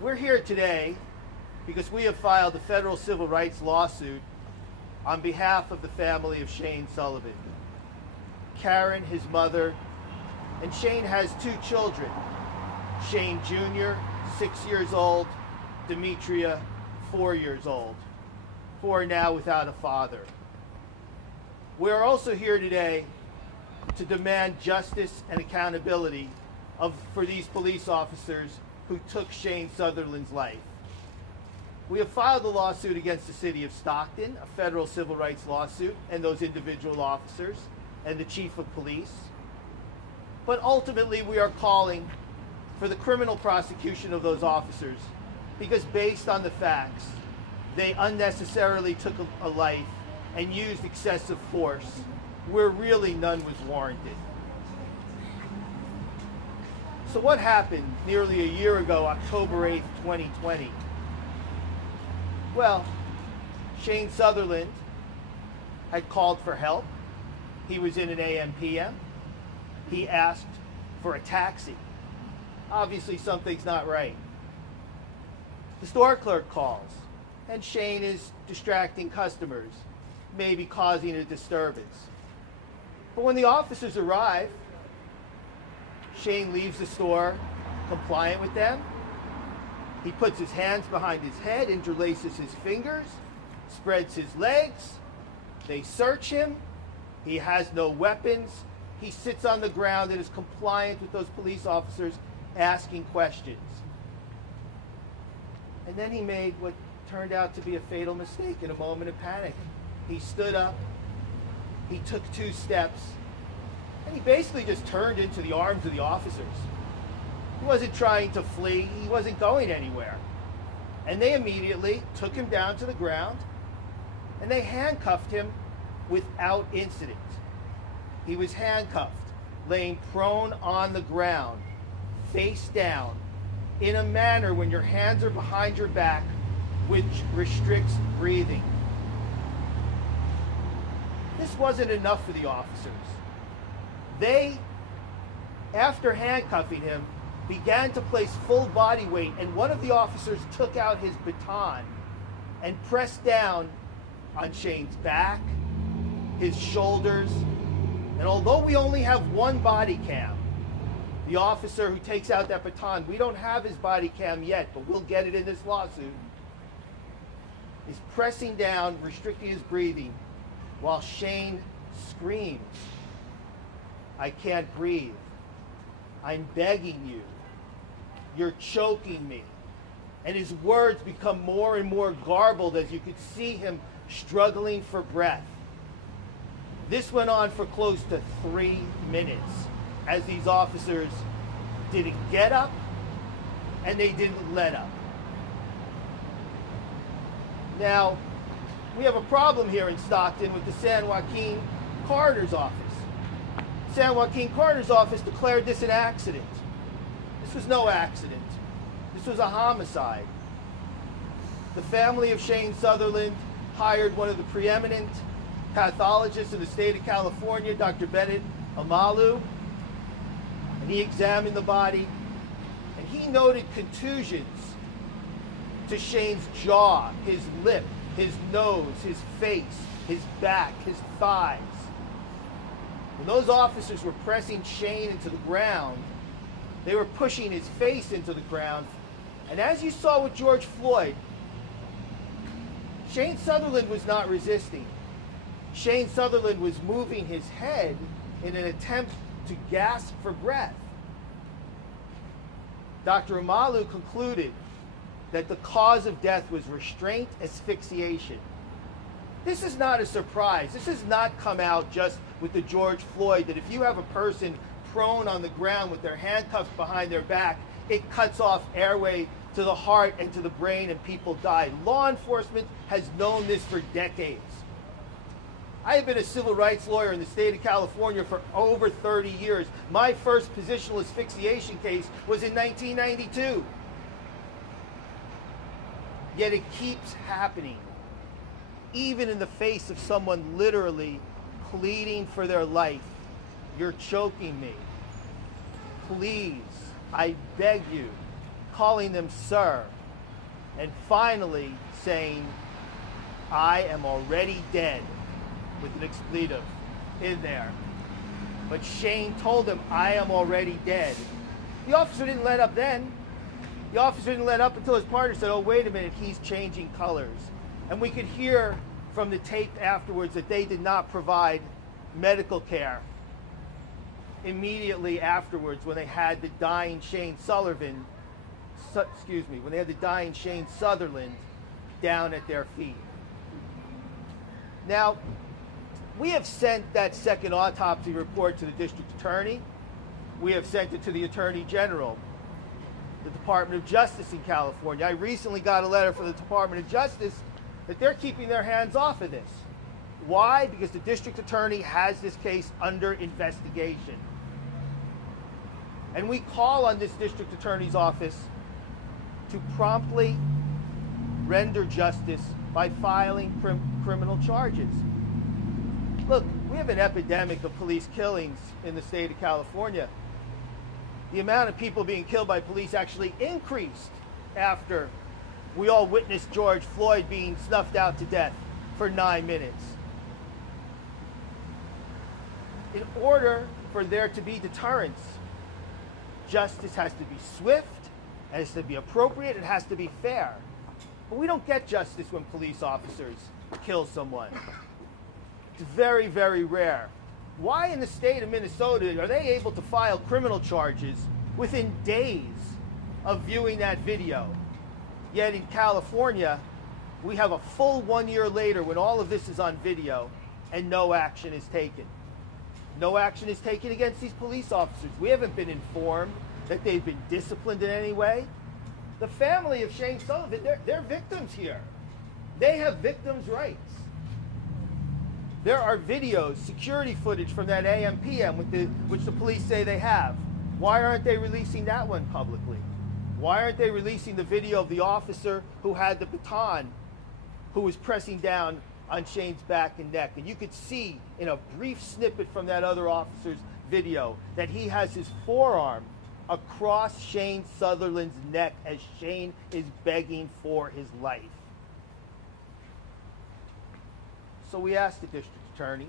We're here today because we have filed a federal civil rights lawsuit on behalf of the family of Shayne Sullivan. Karen, his mother, and Shayne has two children, Shayne Jr., 6 years old, Demetria, 4 years old, who are now without a father. We are also here today to demand justice and accountability for these police officers who took Shayne Sutherland's life. We have filed a lawsuit against the city of Stockton, a federal civil rights lawsuit, and those individual officers and the chief of police. But ultimately, we are calling for the criminal prosecution of those officers because based on the facts, they unnecessarily took a life and used excessive force where really none was warranted. So what happened nearly a year ago, October 8th, 2020? Well, Shayne Sutherland had called for help. He was in an AM/PM. He asked for a taxi. Obviously, something's not right. The store clerk calls, and Shayne is distracting customers, maybe causing a disturbance. But when the officers arrive, Shayne leaves the store compliant with them. He puts his hands behind his head, interlaces his fingers, spreads his legs. They search him. He has no weapons. He sits on the ground and is compliant with those police officers asking questions. And then he made what turned out to be a fatal mistake in a moment of panic. He stood up, he took 2 steps, and he basically just turned into the arms of the officers. He wasn't trying to flee, he wasn't going anywhere. And they immediately took him down to the ground, and they handcuffed him without incident. He was handcuffed, laying prone on the ground, face down, in a manner when your hands are behind your back, which restricts breathing. This wasn't enough for the officers. They, after handcuffing him, began to place full body weight, and one of the officers took out his baton and pressed down on Shayne's back, his shoulders, and although we only have one body cam, the officer who takes out that baton, we don't have his body cam yet, but we'll get it in this lawsuit, is pressing down, restricting his breathing, while Shayne screams, "I can't breathe. I'm begging you. You're choking me." And his words become more and more garbled as you could see him struggling for breath. This went on for close to 3 minutes as these officers didn't get up and they didn't let up. Now, we have a problem here in Stockton with the San Joaquin coroner's office. San Joaquin coroner's office declared this an accident. This was no accident. This was a homicide. The family of Shayne Sutherland hired one of the preeminent pathologists in the state of California, Dr. Bennett Amalu, and he examined the body, and he noted contusions to Shayne's jaw, his lip, his nose, his face, his back, his thighs. When those officers were pressing Shayne into the ground, they were pushing his face into the ground. And as you saw with George Floyd, Shayne Sutherland was not resisting. Shayne Sutherland was moving his head in an attempt to gasp for breath. Dr. Amalu concluded that the cause of death was restraint asphyxiation. This is not a surprise. This has not come out just with the George Floyd, that if you have a person prone on the ground with their handcuffs behind their back, it cuts off airway to the heart and to the brain and people die. Law enforcement has known this for decades. I have been a civil rights lawyer in the state of California for over 30 years. My first positional asphyxiation case was in 1992. Yet it keeps happening, even in the face of someone literally pleading for their life. "You're choking me. Please, I beg you, calling them sir, and finally saying, "I am already dead," with an expletive in there. But Shayne told him, "I am already dead." The officer didn't let up then. The officer didn't let up until his partner said, "Oh, wait a minute, he's changing colors." And we could hear from the tape afterwards that they did not provide medical care immediately afterwards when they had the dying Shayne Sutherland down at their feet. Now, we have sent that second autopsy report to the district attorney. We have sent it to the attorney general, the Department of Justice in California. I recently got a letter from the Department of Justice that they're keeping their hands off of this. Why? Because the district attorney has this case under investigation. And we call on this district attorney's office to promptly render justice by filing criminal charges. Look, we have an epidemic of police killings in the state of California. The amount of people being killed by police actually increased after we all witnessed George Floyd being snuffed out to death for 9 minutes. In order for there to be deterrence, justice has to be swift, it has to be appropriate, it has to be fair. But we don't get justice when police officers kill someone. It's very, very rare. Why in the state of Minnesota are they able to file criminal charges within days of viewing that video? Yet in California, we have a full 1 year later when all of this is on video and no action is taken. No action is taken against these police officers. We haven't been informed that they've been disciplined in any way. The family of Shayne Sutherland, they're victims here. They have victims' rights. There are videos, security footage from that AM/PM which the police say they have. Why aren't they releasing that one publicly? Why aren't they releasing the video of the officer who had the baton, who was pressing down on Shayne's back and neck? And you could see in a brief snippet from that other officer's video that he has his forearm across Shayne Sutherland's neck as Shayne is begging for his life. So we asked the district attorney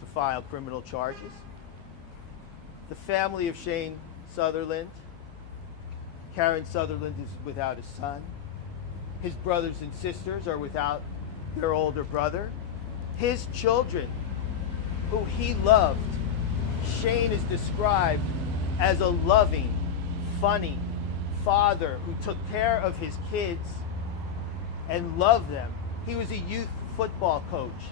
to file criminal charges. The family of Shayne Sutherland, Karen Sutherland is without a son. His brothers and sisters are without their older brother. His children, who he loved, Shayne is described as a loving, funny father who took care of his kids and loved them. He was a youth football coach.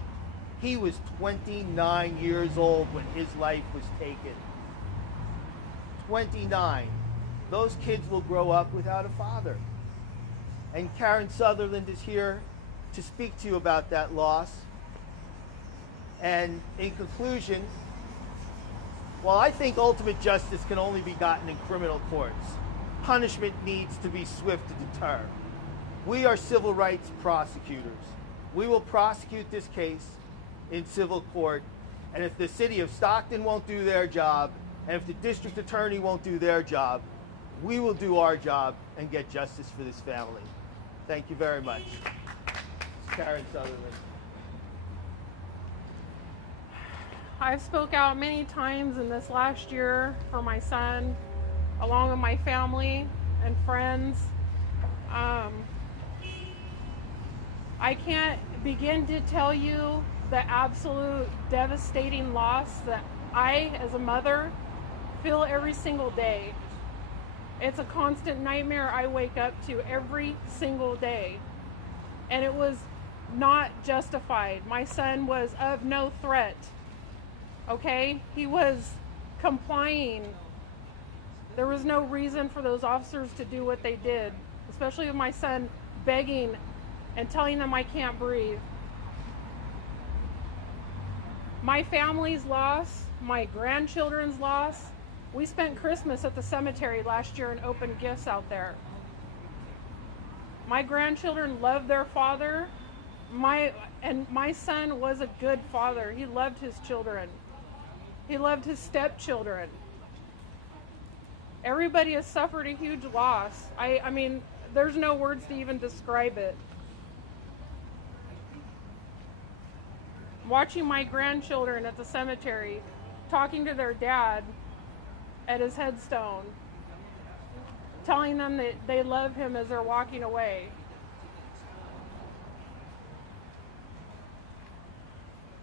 He was 29 years old when his life was taken. 29. Those kids will grow up without a father. And Karen Sutherland is here to speak to you about that loss. And in conclusion, while I think ultimate justice can only be gotten in criminal courts, punishment needs to be swift to deter. We are civil rights prosecutors. We will prosecute this case in civil court, and if the city of Stockton won't do their job, and if the district attorney won't do their job, we will do our job and get justice for this family. Thank you very much. Karen Sutherland. I've spoke out many times in this last year for my son, along with my family and friends. I can't begin to tell you the absolute devastating loss that I, as a mother, feel every single day. It's a constant nightmare I wake up to every single day. And it was not justified. My son was of no threat. Okay? He was complying. There was no reason for those officers to do what they did, especially with my son begging and telling them I can't breathe. My family's loss, my grandchildren's loss. We spent Christmas at the cemetery last year and opened gifts out there. My grandchildren loved their father. My son was a good father. He loved his children. He loved his stepchildren. Everybody has suffered a huge loss. I mean, there's no words to even describe it. Watching my grandchildren at the cemetery, talking to their dad at his headstone, telling them that they love him as they're walking away.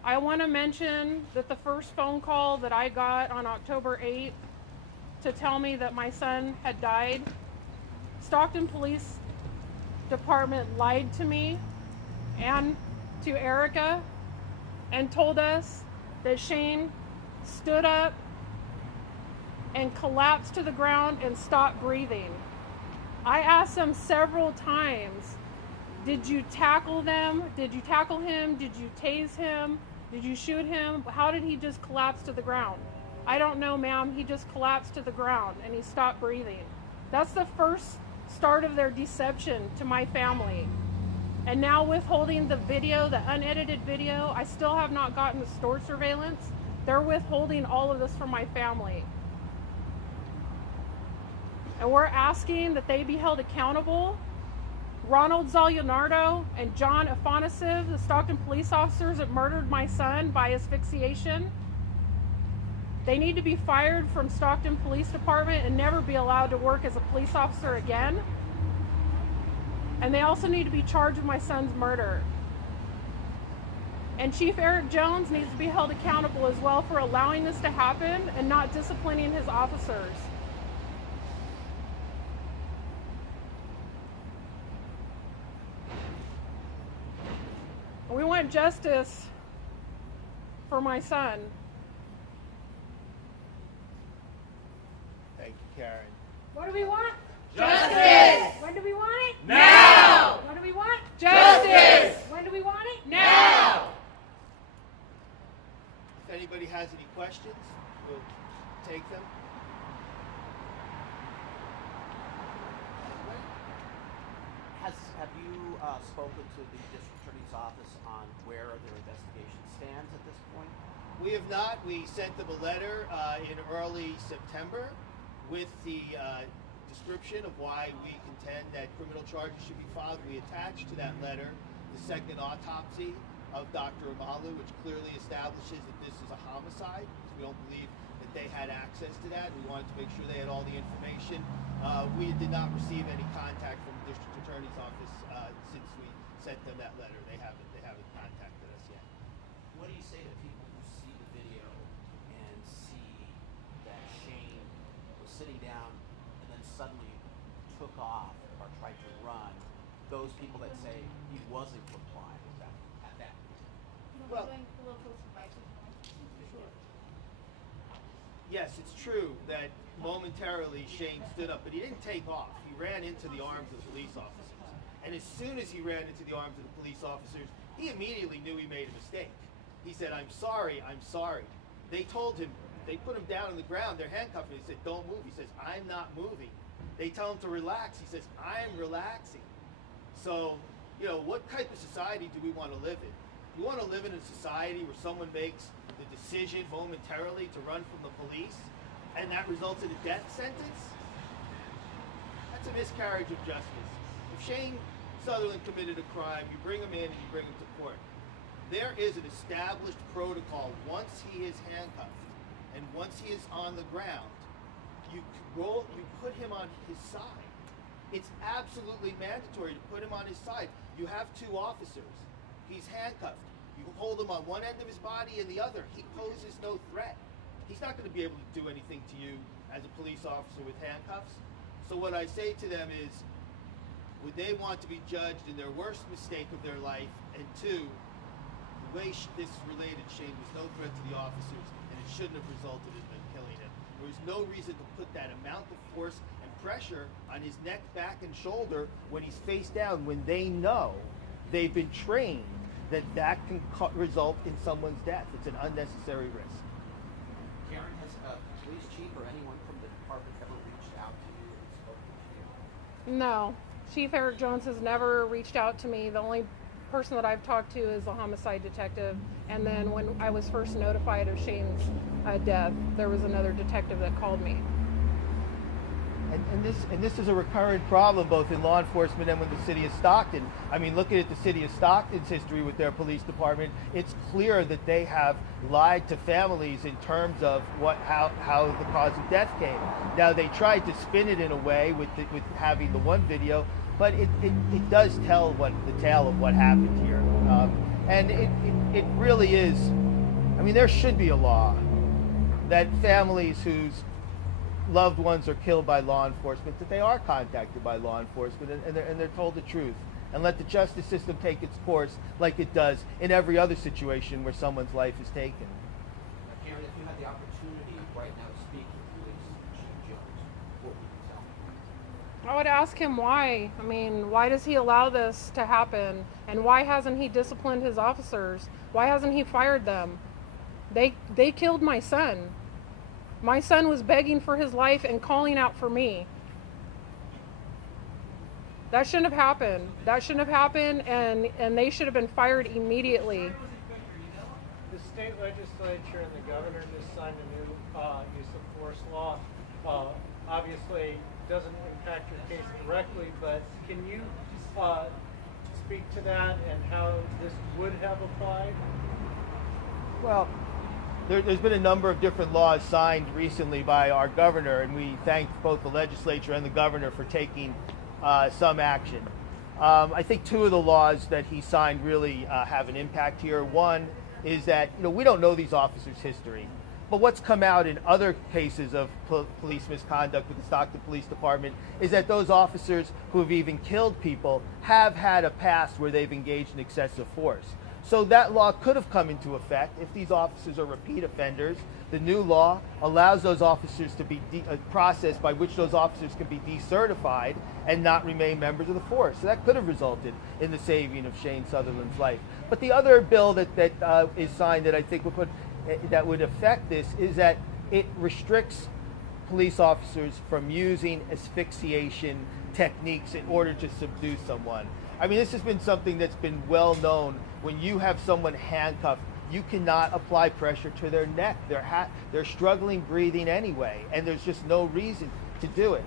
I want to mention that the first phone call that I got on October 8th to tell me that my son had died, Stockton Police Department lied to me and to Erica and told us that Shayne stood up and collapsed to the ground and stopped breathing. I asked them several times, did you tackle them? Did you tackle him? Did you tase him? Did you shoot him? How did he just collapse to the ground? I don't know, ma'am. He just collapsed to the ground and he stopped breathing. That's the first start of their deception to my family. And now withholding the video, the unedited video, I still have not gotten the store surveillance. They're withholding all of this from my family. And we're asking that they be held accountable. Ronald Zalianardo and John Afanasiv, the Stockton police officers that murdered my son by asphyxiation, they need to be fired from Stockton Police Department and never be allowed to work as a police officer again. And they also need to be charged with my son's murder. And Chief Eric Jones needs to be held accountable as well for allowing this to happen and not disciplining his officers. We want justice for my son. Thank you, Karen. What do we want? Justice! When do we want it? Now! What do we want? Justice! When do we want it? Now! If anybody has any questions, we'll take them. Have you spoken to the district attorney's office on where their investigation stands at this point? We have not. We sent them a letter in early September with the description of why we contend that criminal charges should be filed. We attached to that letter the second autopsy of Dr. Amalu, which clearly establishes that this is a homicide, because we don't believe that they had access to that. We wanted to make sure they had all the information. We did not receive any contact from the district attorney's office since we sent them that letter. They haven't contacted us yet. What do you say to people who see the video and see that Shayne was sitting down and then suddenly took off or tried to run? Those people that say he wasn't complying with that at that point. Well, yes, it's true that momentarily Shayne stood up, but he didn't take off. He ran into the arms of the police officers. And as soon as he ran into the arms of the police officers, he immediately knew he made a mistake. He said, I'm sorry, I'm sorry. They told him, they put him down on the ground, they're handcuffed him. He said, don't move. He says, I'm not moving. They tell him to relax. He says, I'm relaxing. So, you know, what type of society do we want to live in? We want to live in a society where someone makes the decision momentarily to run from the police, and that results in a death sentence? That's a miscarriage of justice. If Shayne Sutherland committed a crime, you bring him in and you bring him to court. There is an established protocol once he is handcuffed and once he is on the ground. You put him on his side. It's absolutely mandatory to put him on his side. You have two officers. He's handcuffed. You hold him on one end of his body and the other. He poses no threat. He's not going to be able to do anything to you as a police officer with handcuffs. So what I say to them is, would they want to be judged in their worst mistake of their life? And two, the way this related, Shayne was no threat to the officers, and it shouldn't have resulted in them killing him. There was no reason to put that amount of force and pressure on his neck, back, and shoulder when he's face down, when they know they've been trained that can result in someone's death. It's an unnecessary risk. Karen, has a police chief or anyone from the department ever reached out to you and spoken to you? No. Chief Eric Jones has never reached out to me. The only person that I've talked to is the homicide detective. And then when I was first notified of Shayne's death, there was another detective that called me. And this is a recurrent problem both in law enforcement and with the city of Stockton. I mean, looking at the city of Stockton's history with their police department, it's clear that they have lied to families in terms of how the cause of death came. Now, they tried to spin it in a way with having the one video, but it does tell the tale of what happened here. And it really is. I mean, there should be a law that families whose loved ones are killed by law enforcement, that they are contacted by law enforcement and they're told the truth, and let the justice system take its course like it does in every other situation where someone's life is taken. Karen, if you had the opportunity right now to speak to Police Chief Jones, what would you tell him? I would ask him why. I mean, why does he allow this to happen? And why hasn't he disciplined his officers? Why hasn't he fired them? They killed my son. My son was begging for his life and calling out for me. That shouldn't have happened. That shouldn't have happened, and they should have been fired immediately. The state legislature and the governor just signed a new use of force law. Obviously, doesn't impact your case directly, but can you speak to that and how this would have applied? Well, there's been a number of different laws signed recently by our governor, and we thank both the legislature and the governor for taking some action. I think two of the laws that he signed really have an impact here. One is that we don't know these officers' history, but what's come out in other cases of police misconduct with the Stockton Police Department is that those officers who have even killed people have had a past where they've engaged in excessive force. So that law could have come into effect if these officers are repeat offenders. The new law allows those officers to be a process by which those officers can be decertified and not remain members of the force. So that could have resulted in the saving of Shayne Sutherland's life. But the other bill that is signed that I think would affect this is that it restricts police officers from using asphyxiation techniques in order to subdue someone. I mean, this has been something that's been well known. When you have someone handcuffed, you cannot apply pressure to their neck. They're struggling breathing anyway, and there's just no reason to do it.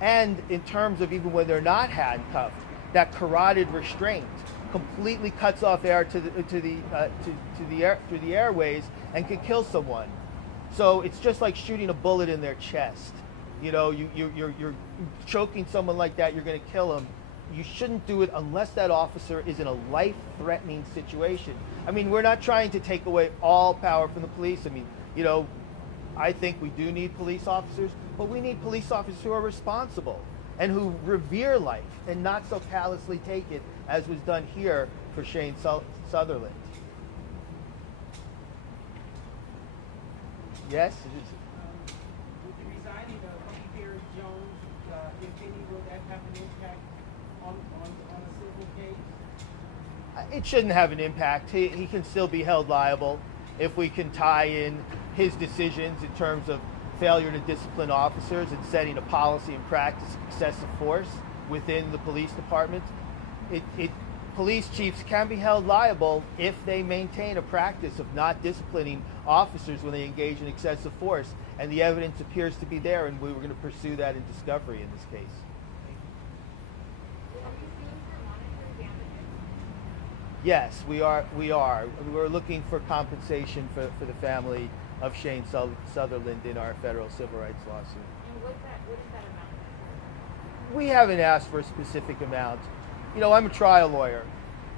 And in terms of even when they're not handcuffed, that carotid restraint completely cuts off air through the airways and can kill someone. So it's just like shooting a bullet in their chest. You're choking someone like that, you're going to kill them. You shouldn't do it unless that officer is in a life-threatening situation. I mean, we're not trying to take away all power from the police. I mean, I think we do need police officers, but we need police officers who are responsible and who revere life and not so callously take it as was done here for Shayne Sutherland. Yes? With the resigning of Chief Jones, if any, will that have an impact on a civil case? It shouldn't have an impact. He can still be held liable if we can tie in his decisions in terms of failure to discipline officers and setting a policy and practice of excessive force within the police department. Police chiefs can be held liable if they maintain a practice of not disciplining officers when they engage in excessive force, and the evidence appears to be there, and we were going to pursue that in discovery in this case. Yes, we are. We're looking for compensation for the family of Shayne Sutherland in our federal civil rights lawsuit. And what is that amount? We haven't asked for a specific amount. I'm a trial lawyer,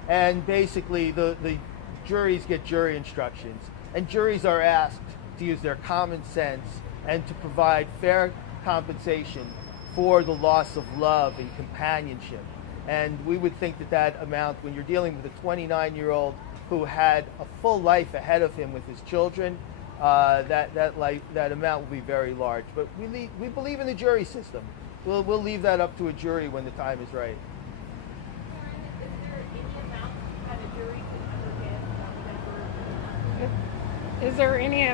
and basically the juries get jury instructions, and juries are asked to use their common sense and to provide fair compensation for the loss of love and companionship. And we would think that amount, when you're dealing with a 29-year-old who had a full life ahead of him with his children, that amount will be very large. But we believe in the jury system. We'll leave that up to a jury when the time is right. Is there any?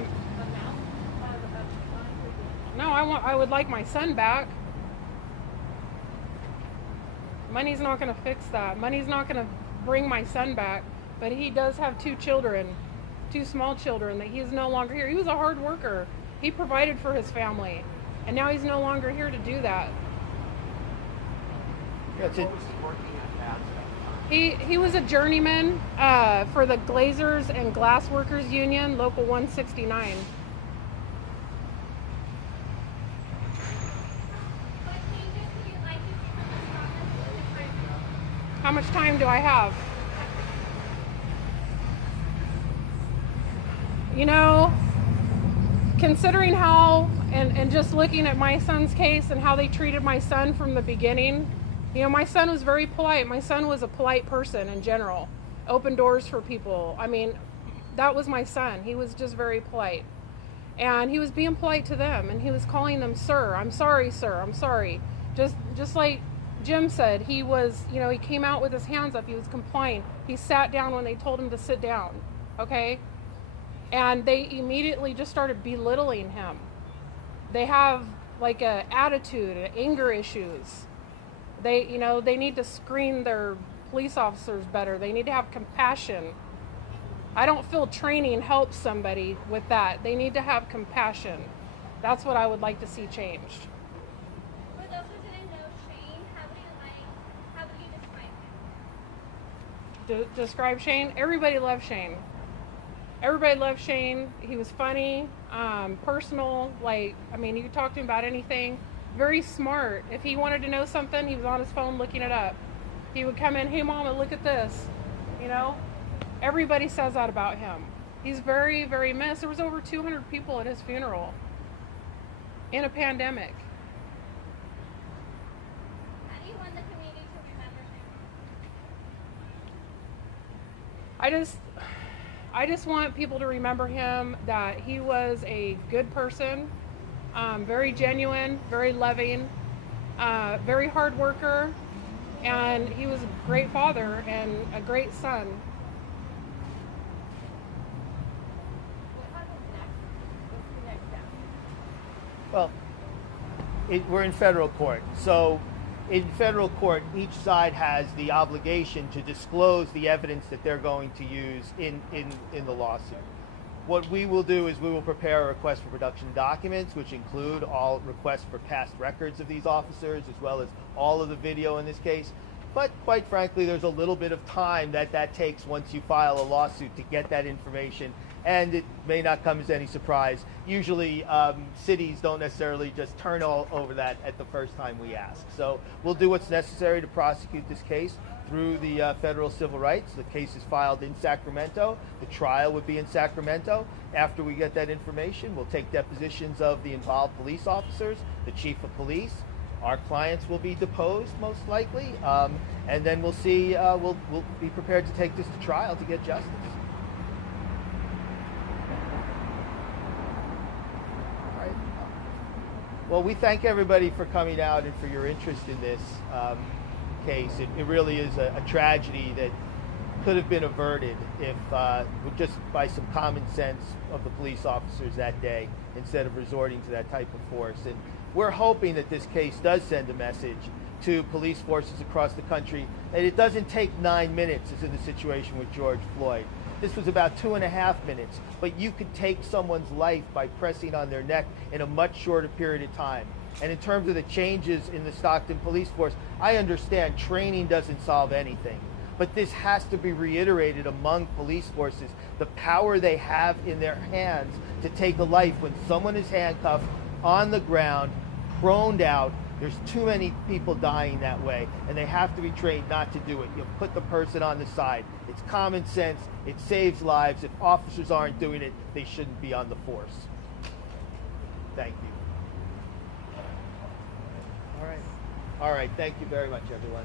No, I would like my son back. Money's not going to fix that. Money's not going to bring my son back. But he does have two small children that he is no longer here. He was a hard worker. He provided for his family. And now he's no longer here to do that. That's it. What was he working at that time? He was a journeyman for the Glazers and Glass Workers Union, Local 169. How much time do I have? You know, considering how, and just looking at my son's case and how they treated my son from the beginning, you know, my son was very polite. My son was a polite person in general. Opened doors for people. I mean, that was my son. He was just very polite. And he was being polite to them, and he was calling them sir. I'm sorry, sir. I'm sorry. Just like Jim said, he was, you know, he came out with his hands up. He was complying. He sat down when they told him to sit down. Okay? And they immediately just started belittling him. They have like a attitude, anger issues. They, you know, they need to screen their police officers better. They need to have compassion. I don't feel training helps somebody with that. They need to have compassion. That's what I would like to see changed. For those who didn't know Shayne, how would you describe him? Describe Shayne? Everybody loved Shayne. Everybody loved Shayne. He was funny, personal. Like, I mean, you could talk to him about anything. Very smart. If he wanted to know something, he was on his phone looking it up. He would come in, hey mama, look at this. You know? Everybody says that about him. He's very, very missed. There was over 200 people at his funeral in a pandemic. How do you want the community to remember him? I just want people to remember him, that he was a good person, very genuine, very loving, very hard worker, and he was a great father and a great son. What happens next? What's the next step? Well, we're in federal court. So in federal court, each side has the obligation to disclose the evidence that they're going to use in the lawsuit. What we will do is we will prepare a request for production documents, which include all requests for past records of these officers, as well as all of the video in this case. But quite frankly, there's a little bit of time that takes once you file a lawsuit to get that information, and it may not come as any surprise. Usually cities don't necessarily just turn all over that at the first time we ask. So we'll do what's necessary to prosecute this case through the federal civil rights. The case is filed in Sacramento. The trial would be in Sacramento. After we get that information, we'll take depositions of the involved police officers, the chief of police. Our clients will be deposed, most likely, and then we'll see. We'll be prepared to take this to trial to get justice. All right. Well, we thank everybody for coming out and for your interest in this case. It really is a tragedy that could have been averted if just by some common sense of the police officers that day, instead of resorting to that type of force. And we're hoping that this case does send a message to police forces across the country that it doesn't take 9 minutes, as in the situation with George Floyd. This was about 2.5 minutes, but you could take someone's life by pressing on their neck in a much shorter period of time. And in terms of the changes in the Stockton police force, I understand training doesn't solve anything, but this has to be reiterated among police forces, the power they have in their hands to take a life when someone is handcuffed on the ground, proned out. There's too many people dying that way, and they have to be trained not to do it. You put the person on the side. It's common sense. It saves lives. If officers aren't doing it, they shouldn't be on the force. Thank you. All right. Thank you very much, everyone.